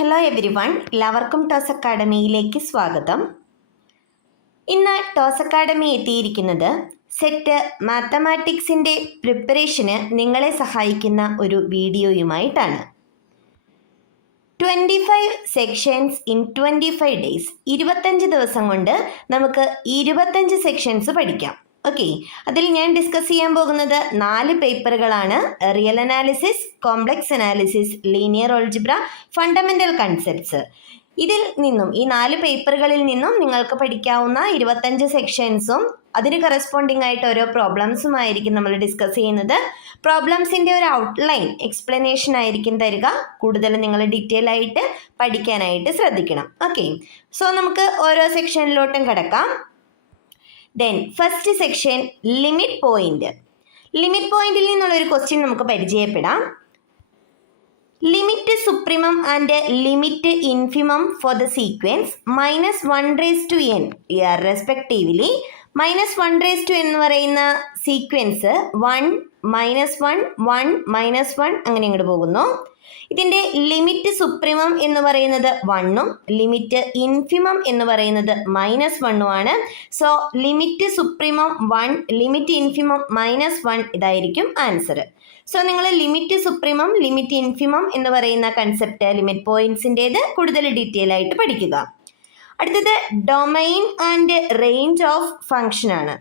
Hello every one, എല്ലാവർക്കും toss അക്കാഡമിയിലേക്ക് സ്വാഗതം. ഇന്ന് ടോസ് അക്കാഡമി എത്തിയിരിക്കുന്നത് സെറ്റ് മാത്തമാറ്റിക്സിൻ്റെ പ്രിപ്പറേഷന് നിങ്ങളെ സഹായിക്കുന്ന ഒരു വീഡിയോയുമായിട്ടാണ്. 25 സെക്ഷൻസ് ഇൻ 25 ഡേയ്സ്, 25 ദിവസം കൊണ്ട് നമുക്ക് 25 സെക്ഷൻസ് പഠിക്കാം. ഓക്കെ, അതിൽ ഞാൻ ഡിസ്കസ് ചെയ്യാൻ പോകുന്നത് 4 പേപ്പറുകളാണ്. Real analysis, complex analysis, linear algebra, fundamental concepts. ഇതിൽ നിന്നും ഈ 4 പേപ്പറുകളിൽ നിന്നും നിങ്ങൾക്ക് പഠിക്കാവുന്ന 25 സെക്ഷൻസും അതിന് കറസ്പോണ്ടിങ് ആയിട്ട് ഓരോ പ്രോബ്ലംസും ആയിരിക്കും നമ്മൾ ഡിസ്കസ് ചെയ്യുന്നത്. പ്രോബ്ലംസിൻ്റെ ഒരു ഔട്ട്ലൈൻ എക്സ്പ്ലനേഷൻ ആയിരിക്കും തരിക. കൂടുതൽ നിങ്ങൾ ഡീറ്റെയിൽ ആയിട്ട് പഠിക്കാനായിട്ട് ശ്രദ്ധിക്കണം. ഓക്കെ, സോ നമുക്ക് ഓരോ സെക്ഷനിലോട്ടും കിടക്കാം. Then first section limit point. Limit പോയിന്റിൽ നിന്നുള്ളൊരു ക്വസ്റ്റ്യൻ നമുക്ക് പരിചയപ്പെടാം. Limit supremum and limit infimum for the sequence -1n respectively. -1 എന്ന് പറയുന്ന സീക്വൻസ് 1 -1 1 -1 അങ്ങനെ ഇങ്ങോട്ട് പോകുന്നു. ഇതിൻ്റെ ലിമിറ്റ് സുപ്രീമം എന്ന് പറയുന്നത് 1ഉം ലിമിറ്റ് ഇൻഫിമം എന്ന് പറയുന്നത് -1ഉം ആണ്. So limit supremum 1, limit infimum -1 ഇതായിരിക്കും ആൻസർ. സോ നിങ്ങൾ ലിമിറ്റ് സുപ്രീമം, ലിമിറ്റ് ഇൻഫിമം എന്ന് പറയുന്ന കൺസെപ്റ്റ് ലിമിറ്റ് പോയിന്റ്സിൻ്റേത് കൂടുതൽ ഡീറ്റെയിൽ ആയിട്ട് പഠിക്കുക. അടുത്തത് domain and range of function ആണ്.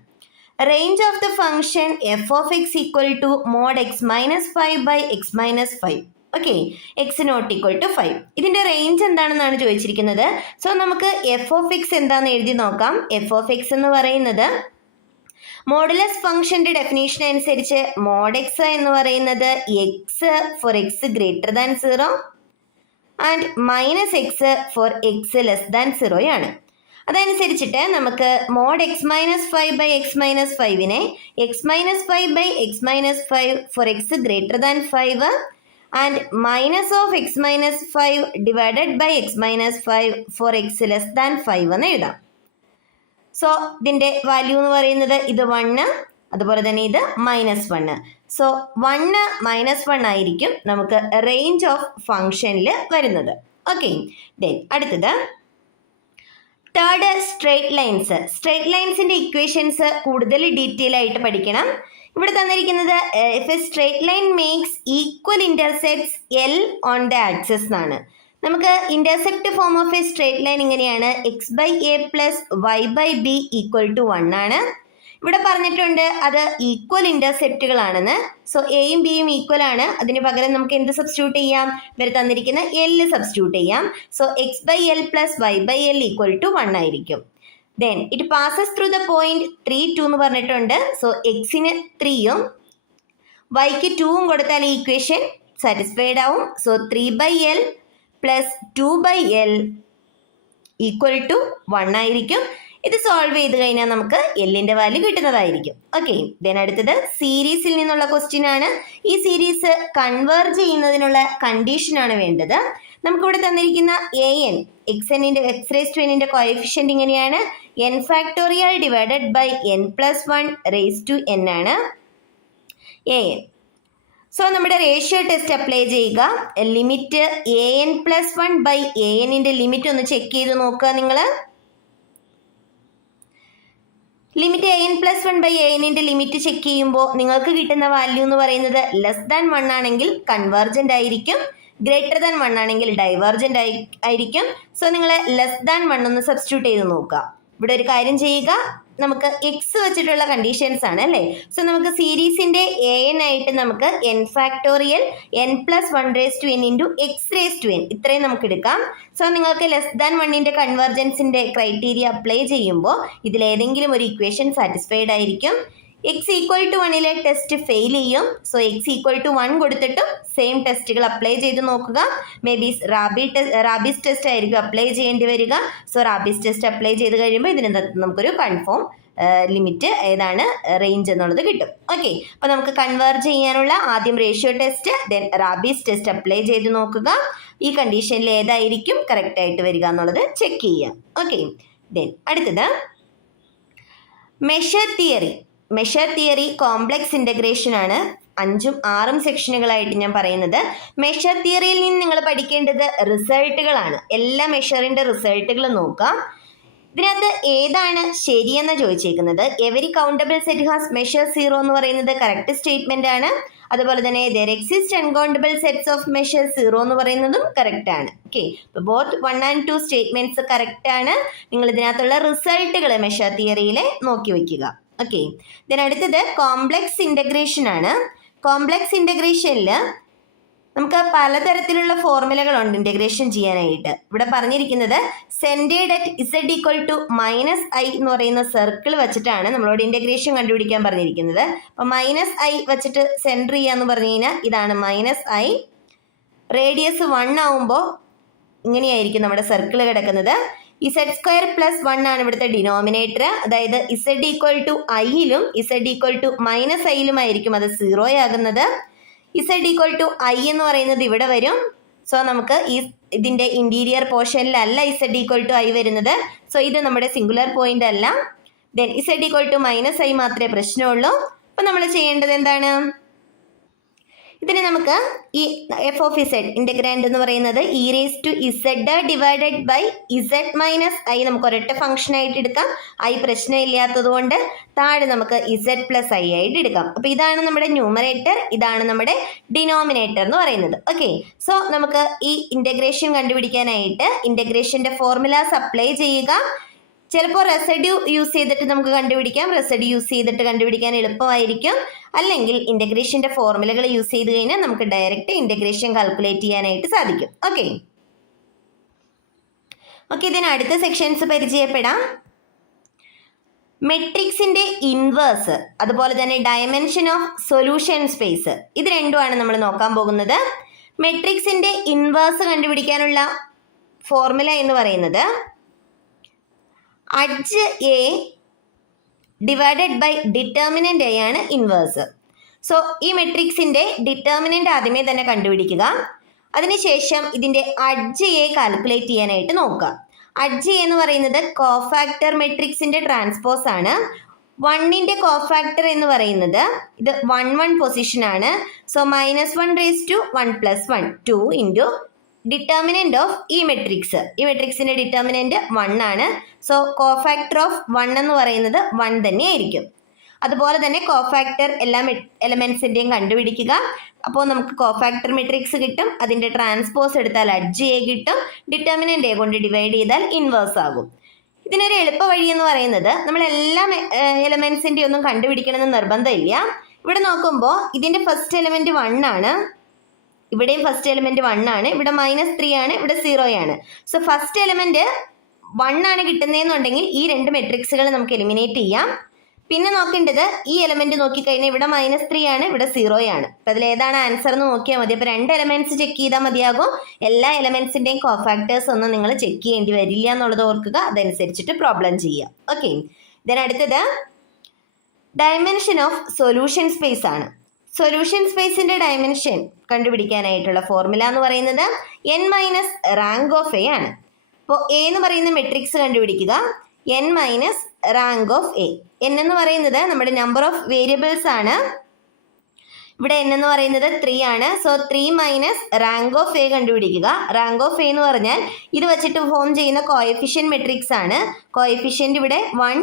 Range of the function f of x equal to mod x minus 5 by x minus 5. Okay, x not equal to 5. ഇതിൻ്റെ range എന്താണെന്നാണ് ചോദിച്ചിരിക്കുന്നത്. സോ നമുക്ക് എഫ് ഓഫ് എക്സ് എന്താണെന്ന് എഴുതി നോക്കാം. എഫ് ഓഫ് എക്സ് എന്ന് പറയുന്നത് മോഡുലസ് ഫംഗ്ഷൻ്റെ ഡെഫിനേഷൻ അനുസരിച്ച് മോഡ് എക്സ് എന്ന് പറയുന്നത് x for x greater than 0 and minus x for x less than 0 ആണ്. അതനുസരിച്ചിട്ട് നമുക്ക് mod x minus 5 by x minus 5നെ x minus 5 by x minus 5 for x greater than 5 and minus of x minus 5 divided by x minus 5 for x less than 5 എന്ന് എഴുതാം. So ഇതിൻ്റെ value എന്ന് പറയുന്നത് ഇത് 1, അതുപോലെ തന്നെ ഇത് -1. സോ 1 -1 ആയിരിക്കും നമുക്ക് റേഞ്ച് ഓഫ് ഫംഗ്ഷനിൽ വരുന്നത്. ഓക്കെ, ദെൻ അടുത്തത് തേർഡ് സ്ട്രേറ്റ് ലൈൻസ്. സ്ട്രേറ്റ് ലൈൻസിൻ്റെ ഇക്വേഷൻസ് കൂടുതൽ ഡീറ്റെയിൽ ആയിട്ട് പഠിക്കണം. ഇവിടെ തന്നിരിക്കുന്നത് if a straight line makes equal intercepts L on the axis എന്നാണ്. നമുക്ക് intercept form of a straight line ഇങ്ങനെയാണ്. x/a + y/b = 1 ആണ്. ഇവിടെ പറഞ്ഞിട്ടുണ്ട് അത് ഈക്വൽ ഇന്റർസെപ്റ്റുകളാണെന്ന്. സോ എയും ബിയും ഈക്വൽ ആണ്. അതിന് പകരം നമുക്ക് എന്ത് സബ്സ്റ്റിറ്റ്യൂട്ട് ചെയ്യാം? ഇവർ തന്നിരിക്കുന്ന എൽ സബ്സ്റ്റിറ്റ്യൂട്ട് ചെയ്യാം. സോ x/l + y/l = 1 ആയിരിക്കും. Then it passes through the point 3, 2 എന്ന് പറഞ്ഞിട്ടുണ്ട്. സോ എക്സിന് 3ഉം വൈക്ക് 2ഉം കൊടുത്താൽ ഈ ഇക്വേഷൻ സാറ്റിസ്ഫൈഡ് ആവും. സോ 3/l + 2/l = 1 ആയിരിക്കും. ഇത് സോൾവ് ചെയ്ത് കഴിഞ്ഞാൽ നമുക്ക് എല്ലിൻ്റെ വാല്യൂ കിട്ടുന്നതായിരിക്കും. ഓക്കെ, ദെൻ അടുത്തത് സീരീസിൽ നിന്നുള്ള ക്വസ്റ്റ്യൻ ആണ്. ഈ സീരീസ് കൺവേർജ് ചെയ്യുന്നതിനുള്ള കണ്ടീഷനാണ് വേണ്ടത്. നമുക്കിവിടെ തന്നിരിക്കുന്ന an x⁻n കോഎഫിഷ്യൻ്റ് ഇങ്ങനെയാണ്. n factorial divided by n+1 ആണ് an. സോ നമ്മുടെ റേഷ്യോ ടെസ്റ്റ് അപ്ലൈ ചെയ്യുക. ലിമിറ്റ് an+1 ബൈ an-ൻ്റെ ലിമിറ്റ് ഒന്ന് ചെക്ക് ചെയ്ത് നോക്കുക നിങ്ങൾ. ലിമിറ്റ് an+1 ബൈ an-ൻ്റെ ലിമിറ്റ് ചെക്ക് ചെയ്യുമ്പോൾ നിങ്ങൾക്ക് കിട്ടുന്ന വാല്യൂ എന്ന് പറയുന്നത് ലെസ് ദാൻ 1 ആണെങ്കിൽ കൺവേർജൻ്റ് ആയിരിക്കും, ഗ്രേറ്റർ ദാൻ 1 ആണെങ്കിൽ ഡൈവേർജൻ്റ് ആയിരിക്കും. സോ നിങ്ങൾ ലെസ് ദാൻ 1 ഒന്ന് സബ്സ്റ്റിറ്റ്യൂട്ട് ചെയ്ത് നോക്കുക. ഇവിടെ ഒരു കാര്യം ചെയ്യുക, നമുക്ക് എക്സ് വെച്ചിട്ടുള്ള കണ്ടീഷൻസ് ആണ് അല്ലേ. സോ നമുക്ക് സീരീസിൻ്റെ an ആയിട്ട് നമുക്ക് n factorial n+1n into x⁻n ഇത്രയും നമുക്ക് എടുക്കാം. സോ നിങ്ങൾക്ക് ലെസ് ദാൻ 1ൻ്റെ കൺവേർജൻസിൻ്റെ ക്രൈറ്റീരിയ അപ്ലൈ ചെയ്യുമ്പോൾ ഇതിലേതെങ്കിലും ഒരു ഇക്വേഷൻ സാറ്റിസ്ഫൈഡ് ആയിരിക്കും. x = 1ലെ ടെസ്റ്റ് ഫെയിൽ ചെയ്യും. സോ x = 1 കൊടുത്തിട്ടും സെയിം ടെസ്റ്റുകൾ അപ്ലൈ ചെയ്ത് നോക്കുക. മേ ബി റാബീസ് ടെസ്റ്റ് ആയിരിക്കും അപ്ലൈ ചെയ്യേണ്ടി വരിക. സോ റാബീസ് ടെസ്റ്റ് അപ്ലൈ ചെയ്ത് കഴിയുമ്പോൾ ഇതിന് നമുക്കൊരു കൺഫേം ലിമിറ്റ് ഏതാണ് റേഞ്ച് എന്നുള്ളത് കിട്ടും. ഓക്കെ, അപ്പോൾ നമുക്ക് കൺവേർജ് ചെയ്യാനുള്ള ആദ്യം ratio test, then rabies test apply ചെയ്ത് നോക്കുക. ഈ കണ്ടീഷനിൽ ഏതായിരിക്കും കറക്റ്റായിട്ട് വരിക എന്നുള്ളത് ചെക്ക് ചെയ്യുക. ഓക്കെ, ദെൻ അടുത്തത് measure theory. Measure theory complex integration ആണ്. 5ഉം 6ഉം സെക്ഷനുകളായിട്ട് ഞാൻ പറയുന്നത് മെഷർ തിയറിയിൽ നിന്ന് നിങ്ങൾ പഠിക്കേണ്ടത് റിസൾട്ടുകളാണ്. എല്ലാ മെഷറിൻ്റെ റിസൾട്ടുകൾ നോക്കാം. ഇതിനകത്ത് ഏതാണ് ശരിയെന്ന് ചോദിച്ചേക്കുന്നത്. Every countable set has measure 0 എന്ന് പറയുന്നത് കറക്റ്റ് സ്റ്റേറ്റ്മെന്റ് ആണ്. അതുപോലെ തന്നെ there exist uncountable sets of measure 0 എന്ന് പറയുന്നതും കറക്റ്റ് ആണ്. ഓക്കെ, ഇപ്പോൾ ബോത്ത് 1 and 2 സ്റ്റേറ്റ്മെന്റ്സ് കറക്റ്റ് ആണ്. നിങ്ങൾ ഇതിനകത്തുള്ള റിസൾട്ടുകൾ മെഷർ തിയറിയിൽ നോക്കി വയ്ക്കുക. ഓക്കെ, ഇതിനടുത്തത് കോംപ്ലക്സ് ഇൻ്റഗ്രേഷൻ ആണ്. കോംപ്ലക്സ് ഇൻ്റഗ്രേഷനിൽ നമുക്ക് പലതരത്തിലുള്ള ഫോർമുലകളുണ്ട് ഇൻ്റഗ്രേഷൻ ചെയ്യാനായിട്ട്. ഇവിടെ പറഞ്ഞിരിക്കുന്നത് centred at z equal to -i എന്ന് പറയുന്ന സർക്കിൾ വെച്ചിട്ടാണ് നമ്മളോട് ഇൻ്റഗ്രേഷൻ കണ്ടുപിടിക്കാൻ പറഞ്ഞിരിക്കുന്നത്. അപ്പോൾ -i വെച്ചിട്ട് സെൻറ്റർ ചെയ്യാന്ന് പറഞ്ഞു കഴിഞ്ഞാൽ ഇതാണ് -i. റേഡിയസ് 1 ആവുമ്പോൾ ഇങ്ങനെയായിരിക്കും നമ്മുടെ സർക്കിൾ കിടക്കുന്നത്. z² + 1 ആണ് ഇവിടുത്തെ ഡിനോമിനേറ്റർ. അതായത് z ഈക്വൽ ടു iയിലും z ഈക്വൽ ടു -iയിലും ആയിരിക്കും അത് 0 ആകുന്നത്. z ഈക്വൽ ടു i എന്ന് പറയുന്നത് ഇവിടെ വരും. സോ നമുക്ക് ഇതിൻ്റെ ഇൻറ്റീരിയർ പോർഷനിലല്ല z ഈക്വൽ ടു i വരുന്നത്. സോ ഇത് നമ്മുടെ സിംഗുലർ പോയിന്റ് അല്ല. Then z equal to -i മാത്രമേ പ്രശ്നമുള്ളൂ. അപ്പം നമ്മൾ ചെയ്യേണ്ടത് എന്താണ്? ഇതിന് നമുക്ക് ഈ f of z ഇൻ്റഗ്രാൻഡ് എന്ന് പറയുന്നത് e⁻z divided by z minus i നമുക്ക് ഒരൊറ്റ ഫംഗ്ഷൻ ആയിട്ട് എടുക്കാം. i പ്രശ്നമില്ലാത്തത് കൊണ്ട് താഴെ നമുക്ക് z പ്ലസ് i ആയിട്ട് എടുക്കാം. അപ്പോൾ ഇതാണ് നമ്മുടെ ന്യൂമറേറ്റർ, ഇതാണ് നമ്മുടെ ഡിനോമിനേറ്റർ എന്ന് പറയുന്നത്. ഓക്കെ, സോ നമുക്ക് ഈ ഇൻ്റഗ്രേഷൻ കണ്ടുപിടിക്കാനായിട്ട് ഇൻ്റഗ്രേഷൻ്റെ ഫോർമുലാസ് അപ്ലൈ ചെയ്യുക. ചിലപ്പോൾ റെസിഡ്യൂ യൂസ് ചെയ്തിട്ട് നമുക്ക് കണ്ടുപിടിക്കാം. റെസിഡ്യൂ യൂസ് ചെയ്തിട്ട് കണ്ടുപിടിക്കാൻ എളുപ്പമായിരിക്കും. അല്ലെങ്കിൽ ഇൻ്റഗ്രേഷൻ്റെ ഫോർമുലകൾ യൂസ് ചെയ്ത് കഴിഞ്ഞാൽ നമുക്ക് ഡയറക്റ്റ് ഇൻ്റഗ്രേഷൻ കാൽക്കുലേറ്റ് ചെയ്യാനായിട്ട് സാധിക്കും. ഓക്കെ, ഇതിന് അടുത്ത സെക്ഷൻസ് പരിചയപ്പെടാം. മെട്രിക്സിൻ്റെ ഇൻവേഴ്സ്, അതുപോലെ തന്നെ ഡയമെൻഷൻ ഓഫ് സൊല്യൂഷൻ സ്പേസ്, ഇത് രണ്ടുമാണ് നമ്മൾ നോക്കാൻ പോകുന്നത്. മെട്രിക്സിൻ്റെ ഇൻവേഴ്സ് കണ്ടുപിടിക്കാനുള്ള ഫോർമുല എന്ന് പറയുന്നത് adj A divided by determinant A ആണ് ഇൻവേഴ്സ്. സോ ഈ മെട്രിക്സിൻ്റെ ഡിറ്റർമിനൻ്റ് ആദ്യമേ തന്നെ കണ്ടുപിടിക്കുക. അതിനുശേഷം ഇതിൻ്റെ അഡ്ജ് എ കാൽക്കുലേറ്റ് ചെയ്യാനായിട്ട് നോക്കുക. അഡ്ജ് എ എന്ന് പറയുന്നത് കോഫാക്ടർ മെട്രിക്സിൻ്റെ ട്രാൻസ്പോസ് ആണ്. 1ൻ്റെ കോഫാക്ടർ എന്ന് പറയുന്നത് ഇത് 1 1 പൊസിഷനാണ്. സോ -1⁻1 + 1 2 ഇൻറ്റു ഡിറ്റർമിനൻ്റ് ഓഫ് ഈ മെട്രിക്സിൻ്റെ ഡിറ്റർമിനൻ്റ് 1 ആണ്. സോ കോഫാക്ടർ ഓഫ് 1 എന്ന് പറയുന്നത് 1 തന്നെ ആയിരിക്കും. അതുപോലെ തന്നെ കോഫാക്ടർ എല്ലാ എലമെൻസിൻ്റെയും കണ്ടുപിടിക്കുക. അപ്പോൾ നമുക്ക് കോഫാക്ടർ മെട്രിക്സ് കിട്ടും. അതിൻ്റെ ട്രാൻസ്പോസ് എടുത്താൽ അഡ്ജ് എ കിട്ടും. ഡിറ്റർമിനൻ്റ് എ കൊണ്ട് ഡിവൈഡ് ചെയ്താൽ ഇൻവേഴ്സ് ആകും. ഇതിനൊരു എളുപ്പ വഴി എന്ന് പറയുന്നത് നമ്മൾ എല്ലാ എലമെൻസിൻ്റെ ഒന്നും കണ്ടുപിടിക്കണമെന്ന് നിർബന്ധമില്ല. ഇവിടെ നോക്കുമ്പോൾ ഇതിൻ്റെ ഫസ്റ്റ് എലമെൻറ്റ് 1 ആണ്, ഇവിടെയും ഫസ്റ്റ് എലിമെന്റ് 1 ആണ്, ഇവിടെ -3 ആണ്, ഇവിടെ 0 ആണ്. സോ ഫസ്റ്റ് എലിമെന്റ് 1 ആണ് കിട്ടുന്നതെന്നുണ്ടെങ്കിൽ ഈ രണ്ട് മെട്രിക്സുകൾ നമുക്ക് എലിമിനേറ്റ് ചെയ്യാം. പിന്നെ നോക്കേണ്ടത് ഈ എലിമെന്റ് നോക്കിക്കഴിഞ്ഞാൽ ഇവിടെ -3 ആണ്, ഇവിടെ 0 ആണ്. അപ്പം അതിൽ ഏതാണ് ആൻസർ എന്ന് നോക്കിയാൽ മതി. അപ്പോൾ 2 എലമെന്റ്സ് ചെക്ക് ചെയ്താൽ മതിയാകും. എല്ലാ എലമെന്റ്സിന്റെയും കോഫാക്ടേഴ്സ് ഒന്നും നിങ്ങൾ ചെക്ക് ചെയ്യേണ്ടി വരില്ല എന്നുള്ളത് ഓർക്കുക. അതനുസരിച്ചിട്ട് പ്രോബ്ലം ചെയ്യാം. ഓക്കെ, അടുത്തത് ഡയമെൻഷൻ ഓഫ് സൊല്യൂഷൻ സ്പേസ് ആണ്. സൊല്യൂഷൻ സ്പേസിന്റെ ഡയമെൻഷൻ കണ്ടുപിടിക്കാനായിട്ടുള്ള ഫോർമുല എന്ന് പറയുന്നത് n - റാങ്ക് ഓഫ് എ ആണ്. അപ്പോൾ എ എന്ന് പറയുന്ന മെട്രിക്സ് കണ്ടുപിടിക്കുക. n - rank of A. n എന്ന് പറയുന്നത് നമ്മുടെ നമ്പർ ഓഫ് വേരിയബിൾസ് ആണ്. ഇവിടെ n എന്ന് പറയുന്നത് 3 ആണ്. സോ 3 - റാങ്ക് ഓഫ് എ കണ്ടുപിടിക്കുക. റാങ്ക് ഓഫ് എ എന്ന് പറഞ്ഞാൽ ഇത് വെച്ചിട്ട് ഫോം ചെയ്യുന്ന കോഎഫിഷ്യന്റ് മെട്രിക്സ് ആണ്. കോഎഫിഷ്യന്റ് ഇവിടെ 1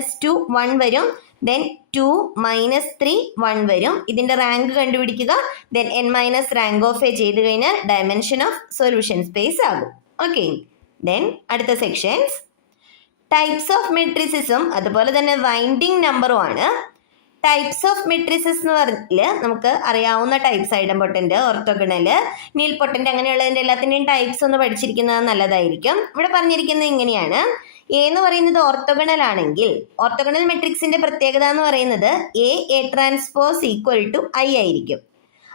- 2 1 വരും. ദെൻ 2 - 3 1 വരും. ഇതിൻ്റെ റാങ്ക് കണ്ടുപിടിക്കുക. Then n - rank of A ചെയ്ത് കഴിഞ്ഞാൽ ഡയമെൻഷൻ ഓഫ് സൊല്യൂഷൻ സ്പേസ് ആകും. ഓക്കെ, ദെൻ അടുത്ത സെക്ഷൻസ് ടൈപ്സ് ഓഫ് മെട്രിസിസും അതുപോലെ തന്നെ വൈൻഡിങ് നമ്പറും ആണ്. ടൈപ്സ് ഓഫ് മെട്രിസിസ് എന്ന് പറഞ്ഞാൽ നമുക്ക് അറിയാവുന്ന types idempotent, orthogonal, nilpotent, അങ്ങനെയുള്ളതിൻ്റെ എല്ലാത്തിൻ്റെയും ടൈപ്സ് ഒന്ന് പഠിച്ചിരിക്കുന്നത് നല്ലതായിരിക്കും. ഇവിടെ പറഞ്ഞിരിക്കുന്നത് ഇങ്ങനെയാണ്. എ എന്ന് പറയുന്നത് ഓർത്തോഗണൽ ആണെങ്കിൽ ഓർത്തോഗണൽ മെട്രിക്സിന്റെ പ്രത്യേകത എന്ന് പറയുന്നത് A transpose equal to i ആയിരിക്കും.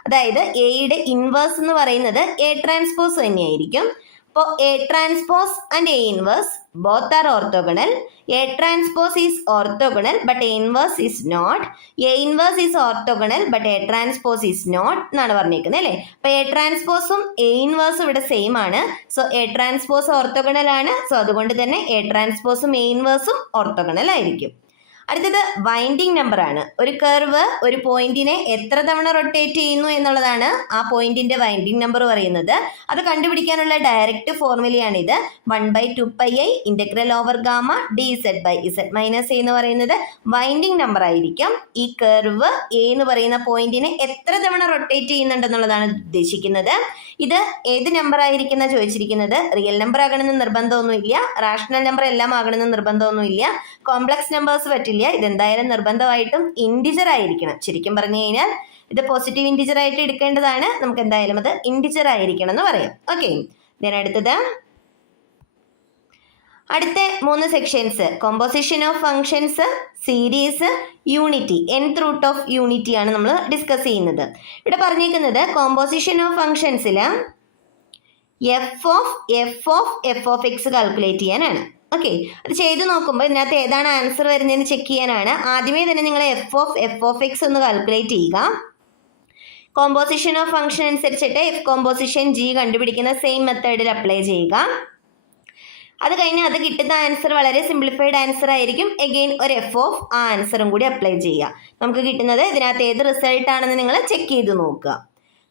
അതായത് എയുടെ ഇൻവേഴ്സ് എന്ന് പറയുന്നത് എ ട്രാൻസ്പോസ് തന്നെയായിരിക്കും. അപ്പോൾ A transpose and A inverse both are orthogonal. A transpose is orthogonal but A inverse is not. A inverse is orthogonal but A transpose is not എന്നാണ് പറഞ്ഞേക്കുന്നത് അല്ലേ. അപ്പോൾ എ ട്രാൻസ്പോസും എ ഇൻവേഴ്സും ഇവിടെ same ആണ്. So A transpose orthogonal ആണ്. So അതുകൊണ്ട് തന്നെ A ട്രാൻസ്പോസും A ഇൻവേഴ്സും orthogonal ആയിരിക്കും. അടുത്തത് വൈൻഡിങ് നമ്പർ ആണ്. ഒരു കർവ് ഒരു പോയിന്റിനെ എത്ര തവണ റൊട്ടേറ്റ് ചെയ്യുന്നു എന്നുള്ളതാണ് ആ പോയിന്റിന്റെ വൈൻഡിങ് നമ്പർ പറയുന്നത്. അത് കണ്ടുപിടിക്കാനുള്ള ഡയറക്റ്റ് ഫോർമുലയാണിത്. 1/2πi integral over gamma dz/z - എന്ന് പറയുന്നത് വൈൻഡിങ് നമ്പർ ആയിരിക്കും. ഈ കർവ് എ എന്ന് പറയുന്ന പോയിന്റിനെ എത്ര തവണ റൊട്ടേറ്റ് ചെയ്യുന്നുണ്ടെന്നുള്ളതാണ് ഉദ്ദേശിക്കുന്നത്. ഇത് ഏത് നമ്പർ ആയിരിക്കുന്ന ചോദിച്ചിരിക്കുന്നത്. റിയൽ നമ്പർ ആകണമെന്ന് നിർബന്ധമൊന്നുമില്ല, റാഷണൽ നമ്പർ എല്ലാം ആകണമെന്ന് നിർബന്ധമൊന്നുമില്ല, കോംപ്ലക്സ് നമ്പേഴ്സ് പറ്റില്ല. ഇതെന്തായാലും നിർബന്ധമായിട്ടും ഇൻഡിജർ ആയിരിക്കണം. ശരിക്കും പറഞ്ഞു കഴിഞ്ഞാൽ ഇത് പോസിറ്റീവ് ഇൻഡിജർ ആയിട്ട് എടുക്കേണ്ടതാണ്. നമുക്ക് എന്തായാലും അത് ഇൻഡിജർ ആയിരിക്കണം എന്ന് പറയാം. ഓക്കെ, അടുത്തത് അടുത്ത 3 sections composition of functions, series, unity, nth root of unity ആണ് നമ്മൾ ഡിസ്കസ് ചെയ്യുന്നത്. ഇവിടെ പറഞ്ഞിരിക്കുന്നത് കോമ്പോസിഷൻ ഓഫ് ഫങ്ഷൻസിൽ എഫ് ഓഫ് എക്സ് കാൽക്കുലേറ്റ് ചെയ്യാനാണ്. ഓക്കെ, അത് ചെയ്ത് നോക്കുമ്പോൾ ഇതിനകത്ത് ഏതാണ് ആൻസർ വരുന്നതെന്ന് ചെക്ക് ചെയ്യാനാണ്. ആദ്യമേ തന്നെ നിങ്ങൾ എഫ് ഓഫ് എക്സ് ഒന്ന് കാൽക്കുലേറ്റ് ചെയ്യുക. കോമ്പോസിഷൻ ഓഫ് ഫംഗ്ഷൻ അനുസരിച്ചിട്ട് എഫ് കോമ്പോസിഷൻ ജി കണ്ടുപിടിക്കുന്ന സെയിം മെത്തേഡിൽ അപ്ലൈ ചെയ്യുക. അത് കഴിഞ്ഞ് അത് കിട്ടുന്ന ആൻസർ വളരെ സിംപ്ലിഫൈഡ് ആൻസർ ആയിരിക്കും. എഗെയിൻ ഒരു എഫ് ഓഫ് ആ ആൻസറും കൂടി അപ്ലൈ ചെയ്യുക. നമുക്ക് കിട്ടുന്നത് ഇതിനകത്ത് ഏത് റിസൾട്ട് ആണെന്ന് നിങ്ങൾ ചെക്ക് ചെയ്ത് നോക്കുക.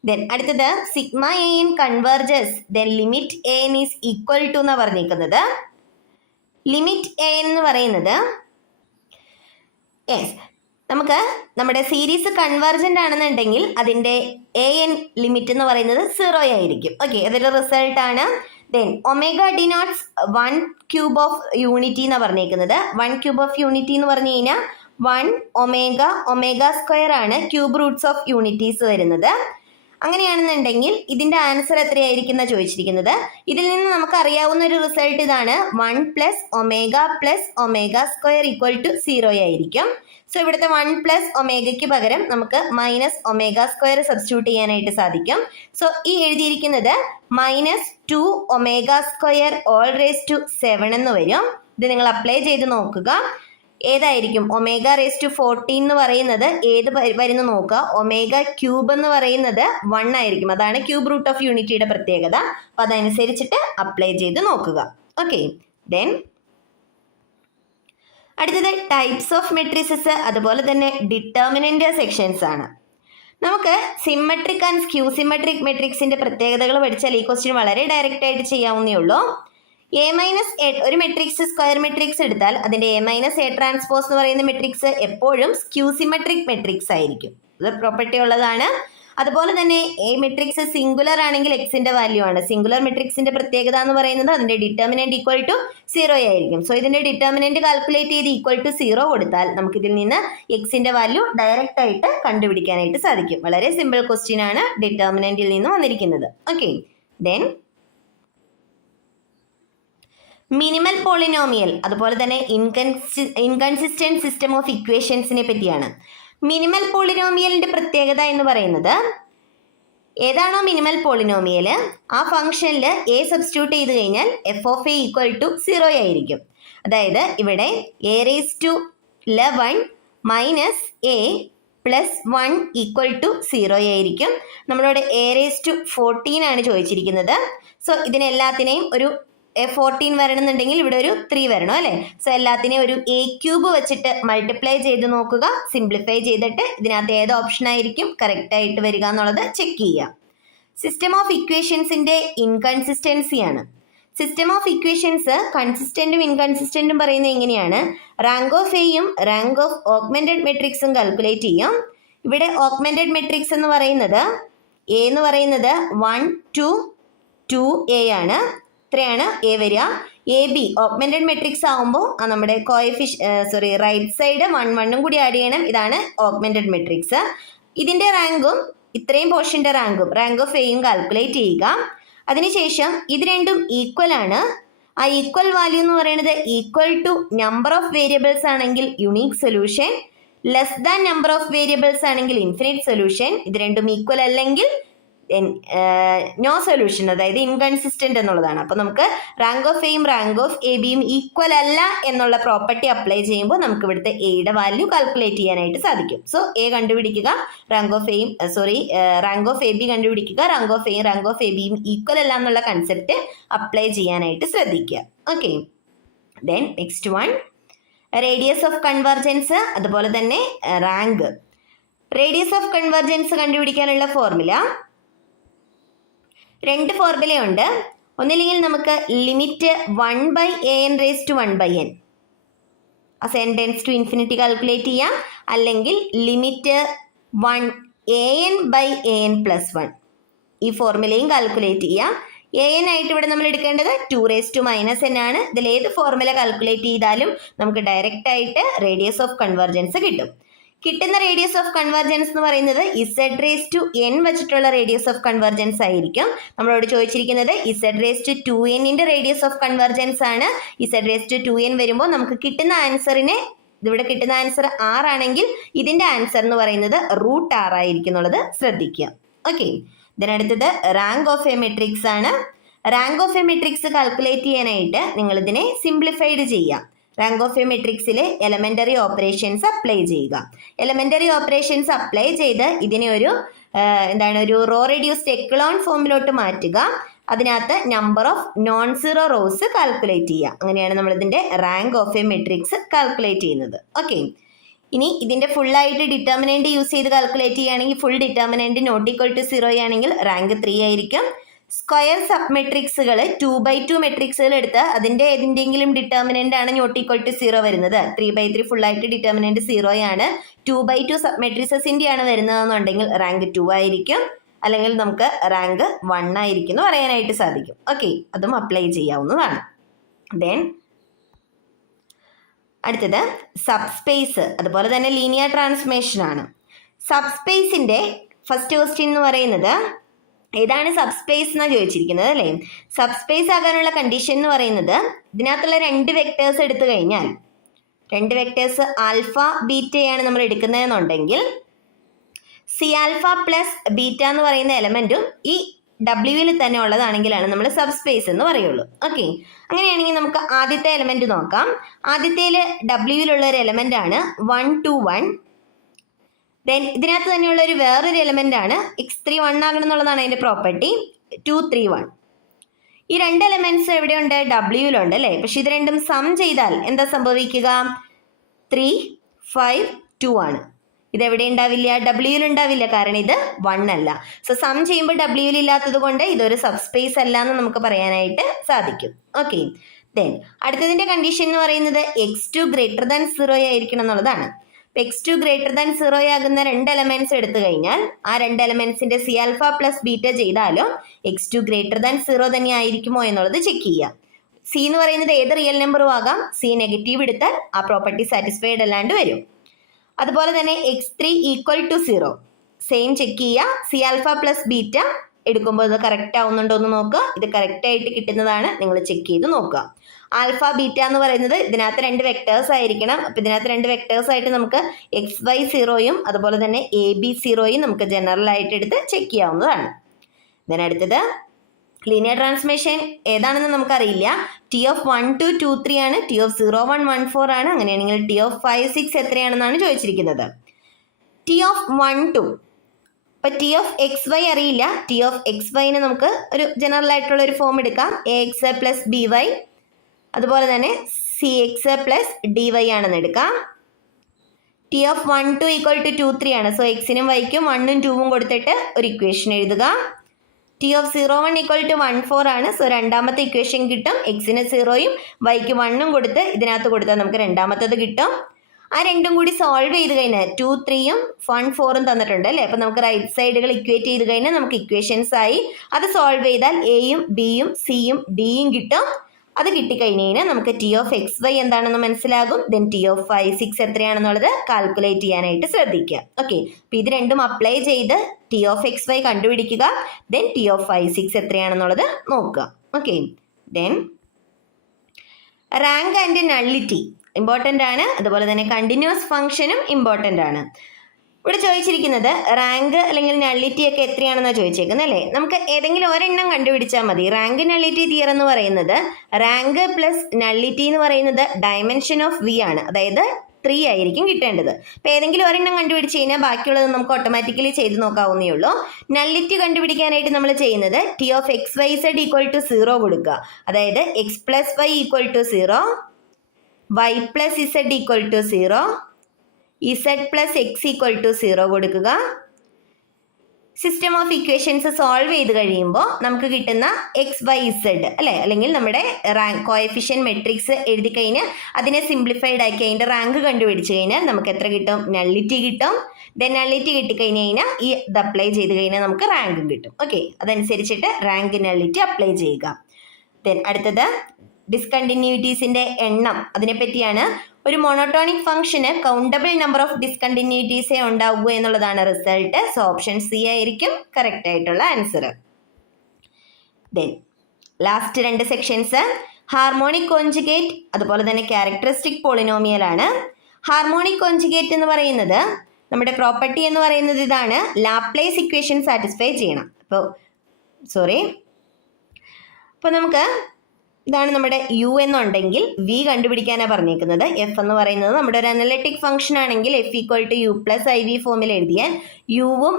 ദെൻ അടുത്തത് sigma A n converges then limit A N is equal to എന്നാണ് പറഞ്ഞിരിക്കുന്നത്. ലിമിറ്റ് എ എന്ന് പറയുന്നത് നമുക്ക് നമ്മുടെ സീരീസ് കൺവേർജൻ്റ് ആണെന്നുണ്ടെങ്കിൽ അതിൻ്റെ എ എൻ ലിമിറ്റ് എന്ന് പറയുന്നത് 0 ആയിരിക്കും. ഓക്കെ, അതൊരു റിസൾട്ട് ആണ്. Then omega denotes 1 cube of unity എന്നാണ് പറഞ്ഞിരിക്കുന്നത്. 1 ക്യൂബ് ഓഫ് യൂണിറ്റി എന്ന് പറഞ്ഞു കഴിഞ്ഞാൽ 1 ഒമേഗ സ്ക്വയർ ആണ് ക്യൂബ് റൂട്ട്സ് ഓഫ് യൂണിറ്റീസ് വരുന്നത്. അങ്ങനെയാണെന്നുണ്ടെങ്കിൽ ഇതിൻ്റെ ആൻസർ എത്രയായിരിക്കും എന്നാണ് ചോദിച്ചിരിക്കുന്നത്. ഇതിൽ നിന്ന് നമുക്ക് അറിയാവുന്ന ഒരു റിസൾട്ട് ഇതാണ്. 1 + ഒമേഗ സ്ക്വയർ = 0 ആയിരിക്കും. സോ ഇവിടുത്തെ 1 + ഒമേഗയ്ക്ക് പകരം നമുക്ക് -ഒമേഗ സ്ക്വയർ സബ്സ്റ്റിറ്റ്യൂട്ട് ചെയ്യാനായിട്ട് സാധിക്കും. സോ ഈ എഴുതിയിരിക്കുന്നത് -2 ഒമേഗ സ്ക്വയർ ⁻⁷ എന്ന് വരും. ഇത് നിങ്ങൾ അപ്ലൈ ചെയ്ത് നോക്കുക. ഏതായിരിക്കും ω⁴ എന്ന് പറയുന്നത് ഏത് വരുന്ന നോക്കുക. ഒമേഗ ക്യൂബ് എന്ന് പറയുന്നത് 1 ആയിരിക്കും. അതാണ് ക്യൂബ് റൂട്ട് ഓഫ് യൂണിറ്റിയുടെ പ്രത്യേകത. അപ്പം അതനുസരിച്ചിട്ട് അപ്ലൈ ചെയ്ത് നോക്കുക. ഓക്കെ, ദെൻ അടുത്തത് ടൈപ്സ് ഓഫ് മെട്രിസസ്, അതുപോലെ തന്നെ ഡിറ്റർമിനൻ്റ് സെക്ഷൻസ് ആണ്. നമുക്ക് സിമ്മട്രിക് ആൻഡ് സ്ക്യൂ സിമ്മട്രിക് മെട്രിക്സിൻ്റെ പ്രത്യേകതകൾ പഠിച്ചാൽ ഈ ക്വസ്റ്റ്യൻ വളരെ ഡയറക്റ്റ് ആയിട്ട് ചെയ്യാവുന്നേ ഉള്ളൂ. ഒരു മെട്രിക്സ് സ്ക്വയർ മെട്രിക്സ് എടുത്താൽ അതിൻ്റെ A - A ട്രാൻസ്പോസ് എന്ന് പറയുന്ന മെട്രിക്സ് എപ്പോഴും സ്ക്യൂ സിമ്മട്രിക് മെട്രിക്സ് ആയിരിക്കും. ഇത് പ്രോപ്പർട്ടി ഉള്ളതാണ്. അതുപോലെ തന്നെ എ മെട്രിക്സ് സിംഗുലർ ആണെങ്കിൽ എക്സിന്റെ വാല്യൂ ആണ്. സിംഗുലർ മെട്രിക്സിന്റെ പ്രത്യേകത എന്ന് പറയുന്നത് അതിന്റെ ഡിറ്റർമിനന്റ് =0 ആയിരിക്കും. സോ ഇതിന്റെ ഡിറ്റർമിനന്റ് കാൽക്കുലേറ്റ് ചെയ്ത് =0 കൊടുത്താൽ നമുക്ക് ഇതിൽ നിന്ന് എക്സിന്റെ വാല്യൂ ഡയറക്റ്റ് ആയിട്ട് കണ്ടുപിടിക്കാനായിട്ട് സാധിക്കും. വളരെ സിമ്പിൾ ക്വസ്റ്റ്യൻ ആണ് ഡിറ്റർമിനന്റിൽ നിന്ന് വന്നിരിക്കുന്നത്. ഓക്കെ, ദെൻ മിനിമൽ പോളിനോമിയൽ, അതുപോലെ തന്നെ ഇൻകൺസിസ്റ്റന്റ് സിസ്റ്റം ഓഫ് ഇക്വേഷൻസിനെ പറ്റിയാണ്. മിനിമൽ പോളിനോമിയലിന്റെ പ്രത്യേകത എന്ന് പറയുന്നത് ഏതാണോ മിനിമൽ പോളിനോമിയൽ ആ ഫംഗ്ഷനിൽ എ സബ്സ്റ്റിറ്റ്യൂട്ട് ചെയ്ത് കഴിഞ്ഞാൽ f(a) = 0 ആയിരിക്കും. അതായത് ഇവിടെ a⁻11 - a + 1 = 0 ആയിരിക്കും. നമ്മളോട് a⁴ ആണ് ചോദിച്ചിരിക്കുന്നത്. സോ ഇതിനെല്ലാത്തിനെയും ഒരു 14 വരണമെന്നുണ്ടെങ്കിൽ ഇവിടെ ഒരു 3 വരണം അല്ലേ. സോ എല്ലാത്തിനെയും ഒരു a³ വെച്ചിട്ട് മൾട്ടിപ്ലൈ ചെയ്ത് നോക്കുക. സിംപ്ലിഫൈ ചെയ്തിട്ട് ഇതിനകത്ത് ഏത് ഓപ്ഷൻ ആയിരിക്കും കറക്റ്റ് ആയിട്ട് വരിക എന്നുള്ളത് ചെക്ക് ചെയ്യുക. സിസ്റ്റം ഓഫ് ഇക്വേഷൻസിന്റെ ഇൻകൺസിസ്റ്റൻസിയാണ്. സിസ്റ്റം ഓഫ് ഇക്വേഷൻസ് കൺസിസ്റ്റന്റും ഇൻകൺസിസ്റ്റന്റും പറയുന്നത് എങ്ങനെയാണ്? റാങ്ക് ഓഫ് എയും റാങ്ക് ഓഫ് ഓഗ്മെന്റഡ് മെട്രിക്സും കാൽക്കുലേറ്റ് ചെയ്യും. ഇവിടെ ഓഗ്മെന്റഡ് മെട്രിക്സ് എന്ന് പറയുന്നത് എ എന്ന് പറയുന്നത് 1 2 2a ആണ്. ഇത്രയാണ് എ വരിക. AB ഓഗ്മെന്റഡ് മെട്രിക്സ് ആകുമ്പോൾ നമ്മുടെ റൈറ്റ് സൈഡ് 1 1 കൂടി ആഡ് ചെയ്യണം. ഇതാണ് ഓഗ്മെന്റഡ് മെട്രിക്സ്. ഇതിന്റെ റാങ്കും ഇത്രയും പോർഷന്റെ റാങ്കും റാങ്ക് ഓഫ് എയും കാൽക്കുലേറ്റ് ചെയ്യുക. അതിനുശേഷം ഇത് രണ്ടും ഈക്വൽ ആണ്. ആ ഈക്വൽ വാല്യൂ എന്ന് പറയുന്നത് = നമ്പർ ഓഫ് വേരിയബിൾസ് ആണെങ്കിൽ unique solution, less than number of variables ആണെങ്കിൽ ഇൻഫിനിറ്റ് സൊല്യൂഷൻ. ഇത് രണ്ടും ഈക്വൽ അല്ലെങ്കിൽ നോ സൊല്യൂഷൻ, അതായത് ഇൻകൺസിസ്റ്റന്റ് എന്നുള്ളതാണ്. അപ്പോൾ നമുക്ക് റാങ്ക് ഓഫ് എയും റാങ്ക് ഓഫ് എ ബിയും ഈക്വൽ അല്ല എന്നുള്ള പ്രോപ്പർട്ടി അപ്ലൈ ചെയ്യുമ്പോൾ നമുക്ക് ഇവിടുത്തെ എയുടെ വാല്യൂ കാൽക്കുലേറ്റ് ചെയ്യാനായിട്ട് സാധിക്കും. സോ എ കണ്ടുപിടിക്കുക, റാങ്ക് ഓഫ് എ ബി കണ്ടുപിടിക്കുക. റാങ്ക് ഓഫ് എയും റാങ്ക് ഓഫ് എ ബിയും ഈക്വൽ അല്ല എന്നുള്ള കൺസെപ്റ്റ് അപ്ലൈ ചെയ്യാനായിട്ട് ശ്രദ്ധിക്കുക. Okay, then next one radius of convergence, അതുപോലെ തന്നെ റാങ്ക്. റേഡിയസ് ഓഫ് കൺവെർജൻസ് കണ്ടുപിടിക്കാനുള്ള ഫോർമുല, രണ്ട് ഫോർമുലയുണ്ട്. ഒന്നില്ലെങ്കിൽ നമുക്ക് limit 1/an⁻1/n as n tends to infinity calculate ചെയ്യാം, അല്ലെങ്കിൽ ലിമിറ്റ് 1an/an+1 ഈ ഫോർമുലയും കാൽക്കുലേറ്റ് ചെയ്യാം. an ആയിട്ട് ഇവിടെ നമ്മൾ എടുക്കേണ്ടത് 2⁻n ആണ്. ഇതിൽ ഏത് ഫോർമുല കാൽക്കുലേറ്റ് ചെയ്താലും നമുക്ക് ഡയറക്റ്റ് ആയിട്ട് റേഡിയസ് ഓഫ് കൺവെർജൻസ് കിട്ടും. കിട്ടുന്ന റേഡിയസ് ഓഫ് കൺവെർജൻസ് എന്ന് പറയുന്നത് z⁻n വെച്ചിട്ടുള്ള റേഡിയസ് ഓഫ് കൺവെർജൻസ് ആയിരിക്കും. നമ്മളോട് ചോദിച്ചിരിക്കുന്നത് z⁻2n റേഡിയസ് ഓഫ് കൺവെർജൻസ് ആണ്. z⁻2n വരുമ്പോൾ നമുക്ക് കിട്ടുന്ന ആൻസറിനെ, ഇവിടെ കിട്ടുന്ന ആൻസർ 6 ആണെങ്കിൽ ഇതിന്റെ ആൻസർ എന്ന് പറയുന്നത് √6 ആയിരിക്കും എന്നുള്ളത് ശ്രദ്ധിക്കുക. ഓക്കെ, ഇതിനടുത്തത് റാങ്ക് ഓഫ് എ മെട്രിക്സ് ആണ്. Rank of a matrix calculate ചെയ്യാനായിട്ട് നിങ്ങൾ ഇതിനെ സിംപ്ലിഫൈഡ് ചെയ്യാം. റാങ്ക് ഓഫ് എ മെട്രിക്സിലെ എലമെന്ററി ഓപ്പറേഷൻസ് അപ്ലൈ ചെയ്യുക. എലമെന്ററി ഓപ്പറേഷൻസ് അപ്ലൈ ചെയ്ത് ഇതിനെ ഒരു റോ റെഡ്യൂസ്ഡ് എക്ലോൺ ഫോമിലോട്ട് മാറ്റുക. അതിനകത്ത് number of non zero rows calculate ചെയ്യുക. അങ്ങനെയാണ് നമ്മൾ ഇതിന്റെ rank of a matrix calculate ചെയ്യുന്നത്. ഓക്കെ, ഇനി ഇതിന്റെ ഫുള്ളായിട്ട് ഡിറ്റർമിനന്റ് യൂസ് ചെയ്ത് കാൽക്കുലേറ്റ് ചെയ്യുകയാണെങ്കിൽ ഫുൾ ഡിറ്റർമിനന്റ് ≠0 ആണെങ്കിൽ റാങ്ക് 3 ആയിരിക്കും. സ്ക്വയർ സബ് മെട്രിക്സുകൾ 2/2 മെട്രിക്സുകൾ എടുത്ത് അതിന്റെ ഏതിൻ്റെങ്കിലും ഡിറ്റർമിനന്റ് ആണ് ≠0 വരുന്നത്. 3/3 ഫുള്ളായിട്ട് ഡിറ്റർമിനന്റ് 0 ആണ്. 2/2 സബ് മെട്രിക്സിന്റെ ആണ് വരുന്നതെന്നുണ്ടെങ്കിൽ റാങ്ക് 2 ആയിരിക്കും, അല്ലെങ്കിൽ നമുക്ക് റാങ്ക് 1 ആയിരിക്കും എന്ന് പറയാനായിട്ട് സാധിക്കും. ഓക്കെ, അതും അപ്ലൈ ചെയ്യാവുന്നതാണ്. ദെൻ അടുത്തത് സബ്സ്പേസ്, അതുപോലെ തന്നെ ലീനിയർ ട്രാൻസ്ഫോർമേഷൻ ആണ്. സബ്സ്പേസിന്റെ ഫസ്റ്റ് ക്വസ്റ്റ്യൻ എന്ന് പറയുന്നത് ഏതാണ് സബ്സ്പേസ് എന്നാണ് ചോദിച്ചിരിക്കുന്നത് അല്ലേ. സബ്സ്പേസ് ആകാനുള്ള കണ്ടീഷൻ എന്ന് പറയുന്നത് ഇതിനകത്തുള്ള 2 വെക്ടേഴ്സ് എടുത്തു കഴിഞ്ഞാൽ, 2 വെക്ടേഴ്സ് ആൽഫ ബീറ്റയാണ് നമ്മൾ എടുക്കുന്നതെന്നുണ്ടെങ്കിൽ C⁴ എന്ന് പറയുന്ന എലമെന്റും ഈ W തന്നെ ഉള്ളതാണെങ്കിലാണ് നമ്മൾ സബ്സ്പേസ് എന്ന് പറയുള്ളൂ. ഓക്കെ, അങ്ങനെയാണെങ്കിൽ നമുക്ക് ആദ്യത്തെ എലമെന്റ് നോക്കാം. ആദ്യത്തേൽ W ഒരു എലമെന്റ് ആണ് 1 2 1. ദെൻ ഇതിനകത്ത് തന്നെയുള്ള ഒരു വേറൊരു എലമെന്റ് ആണ് x3 1 ആകണം എന്നുള്ളതാണ് അതിന്റെ പ്രോപ്പർട്ടി 2 3 1. ഈ 2 എലമെന്റ്സ് എവിടെയുണ്ട്? W അല്ലേ. പക്ഷെ ഇത് രണ്ടും സം ചെയ്താൽ എന്താ സംഭവിക്കുക? 3 5 2 ആണ്. ഇതെവിടെ ഉണ്ടാവില്ല? W ഉണ്ടാവില്ല, കാരണം ഇത് 1 അല്ല. സോ സം ചെയ്യുമ്പോൾ W ഇല്ലാത്തത് കൊണ്ട് ഇതൊരു സബ്സ്പേസ് അല്ല എന്ന് നമുക്ക് പറയാനായിട്ട് സാധിക്കും. ഓക്കെ, ദെൻ അടുത്തതിന്റെ കണ്ടീഷൻ എന്ന് പറയുന്നത് x2 > 0 ആയിരിക്കണം എന്നുള്ളതാണ്. x2 > 0 ആകുന്ന 2 എലമെന്റ്സ് എടുത്തു കഴിഞ്ഞാൽ ആ 2 എലമെന്റ്സിന്റെ C⁴ ചെയ്താലും x2 > 0 തന്നെ ആയിരിക്കുമോ എന്നുള്ളത് ചെക്ക് ചെയ്യുക. C എന്ന് പറയുന്നത് ഏത് റിയൽ നമ്പറും ആകാം. C നെഗറ്റീവ് എടുത്താൽ ആ പ്രോപ്പർട്ടി സാറ്റിസ്ഫൈഡ് അല്ലാണ്ട് വരും. അതുപോലെ തന്നെ x3 = 0 സെയിം ചെക്ക് ചെയ്യുക. C⁴ എടുക്കുമ്പോൾ ഇത് കറക്റ്റ് ആവുന്നുണ്ടോ എന്ന് നോക്കുക. ഇത് കറക്റ്റ് ആയിട്ട് കിട്ടുന്നതാണ്, നിങ്ങൾ ചെക്ക് ചെയ്ത് നോക്കുക. ആൽഫ ബീറ്റ എന്ന് പറയുന്നത് ഇതിനകത്ത് 2 വെക്ടേഴ്സ് ആയിരിക്കണം. അപ്പം ഇതിനകത്ത് 2 വെക്ടേഴ്സ് ആയിട്ട് നമുക്ക് XY0 അതുപോലെ തന്നെ AB0 നമുക്ക് ജനറൽ ആയിട്ട് എടുത്ത് ചെക്ക് ചെയ്യാവുന്നതാണ്. ഇതിനടുത്തത് ലീനിയർ ട്രാൻസ്ഫോർമേഷൻ ഏതാണെന്ന് നമുക്കറിയില്ല. T(1 2 2 3) ആണ്. T(0 1 1 4) ആണ്. അങ്ങനെയാണെങ്കിൽ T(5 6) എത്രയാണെന്നാണ് ചോദിച്ചിരിക്കുന്നത്. T(1 2) ഇപ്പം T(xy) അറിയില്ല. T(xy)ന് നമുക്ക് ഒരു ജനറൽ ആയിട്ടുള്ള ഒരു ഫോം എടുക്കാം. AX + BY, അതുപോലെ തന്നെ CX + DY ആണെന്ന് എടുക്കാം. T(1 2) = 2 3 ആണ്. സോ എക്സിനും വൈക്കും 1 ഉം 2 ഉം കൊടുത്തിട്ട് ഒരു ഇക്വേഷൻ എഴുതുക. T(0 1 = 1 4) ആണ്. സോ രണ്ടാമത്തെ ഇക്വേഷൻ കിട്ടും. എക്സിന് 0 വൈക്ക് 1 കൊടുത്ത് ഇതിനകത്ത് കൊടുത്താൽ നമുക്ക് രണ്ടാമത്തത് കിട്ടും. ആ രണ്ടും കൂടി സോൾവ് ചെയ്ത് കഴിഞ്ഞാൽ 2 3 1 4 തന്നിട്ടുണ്ട് അല്ലേ. അപ്പം നമുക്ക് റൈറ്റ് സൈഡുകൾ ഇക്വേറ്റ് ചെയ്ത് കഴിഞ്ഞാൽ നമുക്ക് ഇക്വേഷൻസ് ആയി. അത് സോൾവ് ചെയ്താൽ എയും ബിയും സിയും ഡിയും കിട്ടും. അത് കിട്ടിക്കഴിഞ്ഞ് കഴിഞ്ഞാൽ നമുക്ക് T(xy) എന്താണെന്ന് മനസ്സിലാകും. ദെൻ T(5 6) എത്രയാണെന്നുള്ളത് കാൽക്കുലേറ്റ് ചെയ്യാനായിട്ട് ശ്രദ്ധിക്കുക. ഓക്കെ, അപ്പം ഇത് രണ്ടും അപ്ലൈ ചെയ്ത് T(xy) കണ്ടുപിടിക്കുക. ദെൻ T(5 6) എത്രയാണെന്നുള്ളത് നോക്കുക. Okay, then rank and nullity important ആണ്. അതുപോലെ തന്നെ കണ്ടിന്യൂസ് ഫംഗ്ഷനും ഇമ്പോർട്ടൻ്റ് ആണ്. ഇവിടെ ചോദിച്ചിരിക്കുന്നത് റാങ്ക് അല്ലെങ്കിൽ നള്ളിറ്റി ഒക്കെ എത്രയാണെന്നാണ് ചോദിച്ചേക്കുന്നത് അല്ലേ. നമുക്ക് ഏതെങ്കിലും ഒരെണ്ണം കണ്ടുപിടിച്ചാൽ മതി. റാങ്ക് നള്ളിറ്റി തിയറം എന്ന് പറയുന്നത് റാങ്ക് പ്ലസ് നള്ളിറ്റി എന്ന് പറയുന്നത് ഡയമെൻഷൻ ഓഫ് V ആണ്. അതായത് 3 ആയിരിക്കും കിട്ടേണ്ടത്. അപ്പോൾ ഏതെങ്കിലും ഒരെണ്ണം കണ്ടുപിടിച്ച് കഴിഞ്ഞാൽ ബാക്കിയുള്ളത് നമുക്ക് ഓട്ടോമാറ്റിക്കലി ചെയ്ത് നോക്കാവുന്നേ ഉള്ളൂ. നള്ളിറ്റി കണ്ടുപിടിക്കാനായിട്ട് നമ്മൾ ചെയ്യുന്നത് T(xyz) = 0 കൊടുക്കുക. അതായത് x + y = 0, y plus z equal to 0, ഇസഡ് പ്ലസ് എക്സ് ഈക്വൽ ടു 0 കൊടുക്കുക. സിസ്റ്റം ഓഫ് ഇക്വേഷൻസ് സോൾവ് ചെയ്ത് കഴിയുമ്പോൾ നമുക്ക് കിട്ടുന്ന എക്സ് വൈ ഇസഡ് അല്ലേ, അല്ലെങ്കിൽ നമ്മുടെ റാങ്ക് കോഎഫിഷ്യൻ മെട്രിക്സ് എഴുതി കഴിഞ്ഞാൽ അതിനെ സിംപ്ലിഫൈഡ് ആക്കി അതിൻ്റെ റാങ്ക് കണ്ടുപിടിച്ച് കഴിഞ്ഞാൽ നമുക്ക് എത്ര കിട്ടും? നള്ളിറ്റി കിട്ടും. ദെൻ നള്ളിറ്റി കിട്ടിക്കഴിഞ്ഞ് കഴിഞ്ഞാൽ ഈ ഇത് അപ്ലൈ ചെയ്ത് കഴിഞ്ഞാൽ നമുക്ക് റാങ്കും കിട്ടും. ഓക്കെ, അതനുസരിച്ചിട്ട് റാങ്ക് നള്ളിറ്റി അപ്ലൈ ചെയ്യുക. ദെൻ അടുത്തത് ഡിസ്കണ്ടിന്യൂറ്റീസിൻ്റെ എണ്ണം, അതിനെപ്പറ്റിയാണ്. ഒരു മോണോട്ടോണിക് ഫംഗ്ഷന് കൗണ്ടബിൾ നമ്പർ ഓഫ് ഡിസ്കണ്ടിന്യൂറ്റീസേ ഉണ്ടാവൂ എന്നുള്ളതാണ് റിസൾട്ട്. സോ ഓപ്ഷൻ സി ആയിരിക്കും കറക്റ്റ് ആയിട്ടുള്ള answer. Then last 2 sections harmonic conjugate അതുപോലെ തന്നെ ക്യാരക്ടറിസ്റ്റിക് പോളിനോമിയൽ ആണ്. ഹാർമോണിക് കോഞ്ചുഗേറ്റ് എന്ന് പറയുന്നത് നമ്മുടെ പ്രോപ്പർട്ടി എന്ന് പറയുന്നത് ഇതാണ്, ലാപ്ലേസ് ഇക്വേഷൻ സാറ്റിസ്ഫൈ ചെയ്യണം. അപ്പോൾ നമുക്ക് ഇതാണ് നമ്മുടെ യു എന്നുണ്ടെങ്കിൽ വി കണ്ടുപിടിക്കാനാണ് പറഞ്ഞേക്കുന്നത്. എഫ് എന്ന് പറയുന്നത് നമ്മുടെ ഒരു അനലിറ്റിക് ഫംഗ്ഷൻ ആണെങ്കിൽ F equal to U plus I V ഫോമിൽ എഴുതിയാൽ യുവും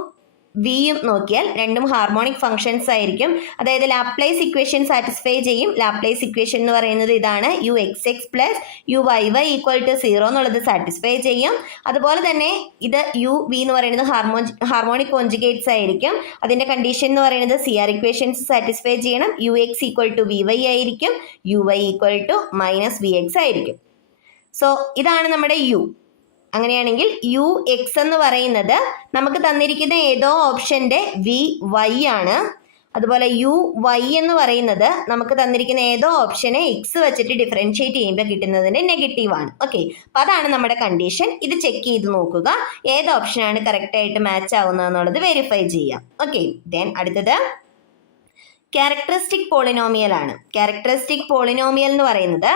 വിയും നോക്കിയാൽ രണ്ടും ഹാർമോണിക് ഫംഗ്ഷൻസ് ആയിരിക്കും. അതായത് ലാപ്ലേസ് ഇക്വേഷൻ സാറ്റിസ്ഫൈ ചെയ്യും. ലാപ്ലേസ് ഇക്വേഷൻ എന്ന് പറയുന്നത് ഇതാണ്, U X X plus U Y Y equal to 0 എന്നുള്ളത് സാറ്റിസ്ഫൈ ചെയ്യും. അതുപോലെ തന്നെ ഇത് യു വി എന്ന് പറയുന്നത് ഹാർമോണിക് കോഞ്ചുഗേറ്റ്സ് ആയിരിക്കും. അതിൻ്റെ കണ്ടീഷൻ എന്ന് പറയുന്നത് സി ആർ ഇക്വേഷൻസ് സാറ്റിസ്ഫൈ ചെയ്യണം. U x equal to v y ആയിരിക്കും, u y equal to minus v x ആയിരിക്കും. സോ ഇതാണ് നമ്മുടെ യു. അങ്ങനെയാണെങ്കിൽ യു എക്സ് എന്ന് പറയുന്നത് നമുക്ക് തന്നിരിക്കുന്ന ഏതോ ഓപ്ഷൻ്റെ വി വൈ ആണ്. അതുപോലെ യു വൈ എന്ന് പറയുന്നത് നമുക്ക് തന്നിരിക്കുന്ന ഏതോ ഓപ്ഷനെ എക്സ് വെച്ചിട്ട് ഡിഫറൻഷിയേറ്റ് ചെയ്യുമ്പോൾ കിട്ടുന്നതിൻ്റെ നെഗറ്റീവാണ്. ഓക്കെ, അപ്പോൾ അതാണ് നമ്മുടെ കണ്ടീഷൻ. ഇത് ചെക്ക് ചെയ്ത് നോക്കുക, ഏത് ഓപ്ഷനാണ് കറക്റ്റായിട്ട് മാച്ച് ആവുന്നതെന്നുള്ളത് വെരിഫൈ ചെയ്യാം. ഓക്കെ, ദെൻ അടുത്തത് ക്യാരക്ടറിസ്റ്റിക് പോളിനോമിയൽ ആണ്. ക്യാരക്ടറിസ്റ്റിക് പോളിനോമിയൽ എന്ന് പറയുന്നത്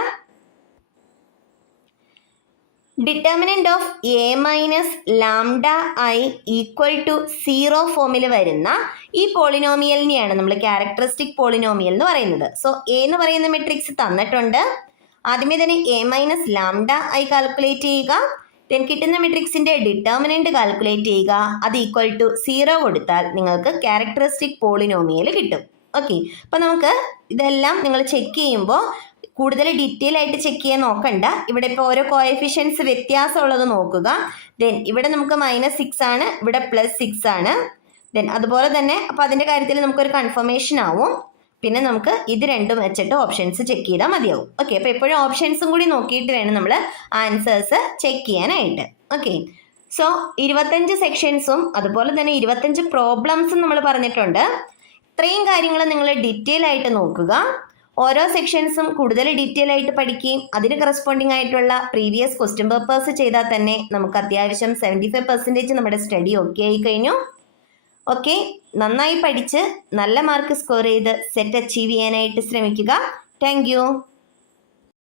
determinant of A minus lambda I equal to 0 ഫോമിൽ വരുന്ന ഈ പോളിനോമിയലിനെയാണ് നമ്മൾ ക്യാരക്ടറിസ്റ്റിക് പോളിനോമിയൽ എന്ന് പറയുന്നത്. സോ എ എന്ന് പറയുന്ന മെട്രിക്സ് തന്നിട്ടുണ്ട്. ആദ്യമേ തന്നെ A minus lambda I calculate ചെയ്യുക. ദെൻ കിട്ടുന്ന മെട്രിക്സിൻ്റെ ഡിറ്റർമിനന്റ് കാൽക്കുലേറ്റ് ചെയ്യുക. അത് ഈക്വൽ ടു 0 കൊടുത്താൽ നിങ്ങൾക്ക് ക്യാരക്ടറിസ്റ്റിക് പോളിനോമിയൽ കിട്ടും. ഓക്കെ, അപ്പോൾ നമുക്ക് ഇതെല്ലാം നിങ്ങൾ ചെക്ക് ചെയ്യുമ്പോൾ കൂടുതൽ ഡീറ്റെയിൽ ആയിട്ട് ചെക്ക് ചെയ്യാൻ നോക്കണ്ട. ഇവിടെ ഇപ്പോൾ ഓരോ കോഎഫിഷ്യൻസ് വ്യത്യാസമുള്ളത് നോക്കുക. ദെൻ ഇവിടെ നമുക്ക് -6 ആണ്, ഇവിടെ +6 ആണ്. ദെൻ അതുപോലെ തന്നെ അപ്പോൾ അതിൻ്റെ കാര്യത്തിൽ നമുക്കൊരു കൺഫർമേഷൻ ആവും. പിന്നെ നമുക്ക് ഇത് രണ്ടും വെച്ചിട്ട് ഓപ്ഷൻസ് ചെക്ക് ചെയ്താൽ മതിയാവും. ഓക്കെ, അപ്പോൾ എപ്പോഴും ഓപ്ഷൻസും കൂടി നോക്കിയിട്ട് വേണം നമ്മൾ ആൻസേഴ്സ് ചെക്ക് ചെയ്യാനായിട്ട്. ഓക്കെ, സോ 25 സെക്ഷൻസും അതുപോലെ തന്നെ 25 പ്രോബ്ലംസും നമ്മൾ പറഞ്ഞിട്ടുണ്ട്. ഇത്രയും കാര്യങ്ങൾ നിങ്ങൾ ഡീറ്റെയിൽ ആയിട്ട് നോക്കുക. ഓരോ സെക്ഷൻസും കൂടുതൽ ഡീറ്റെയിൽ ആയിട്ട് പഠിക്കുകയും അതിന് കറസ്പോണ്ടിങ് ആയിട്ടുള്ള പ്രീവിയസ് ക്വസ്റ്റ്യൻ പേപ്പേഴ്സ് ചെയ്താൽ തന്നെ നമുക്ക് അത്യാവശ്യം 75% നമ്മുടെ സ്റ്റഡി ഓക്കെ ആയി കഴിഞ്ഞു. ഓക്കെ, നന്നായി പഠിച്ച് നല്ല മാർക്ക് സ്കോർ ചെയ്ത് സെറ്റ് അച്ചീവ് ചെയ്യാനായിട്ട് ശ്രമിക്കുക. താങ്ക്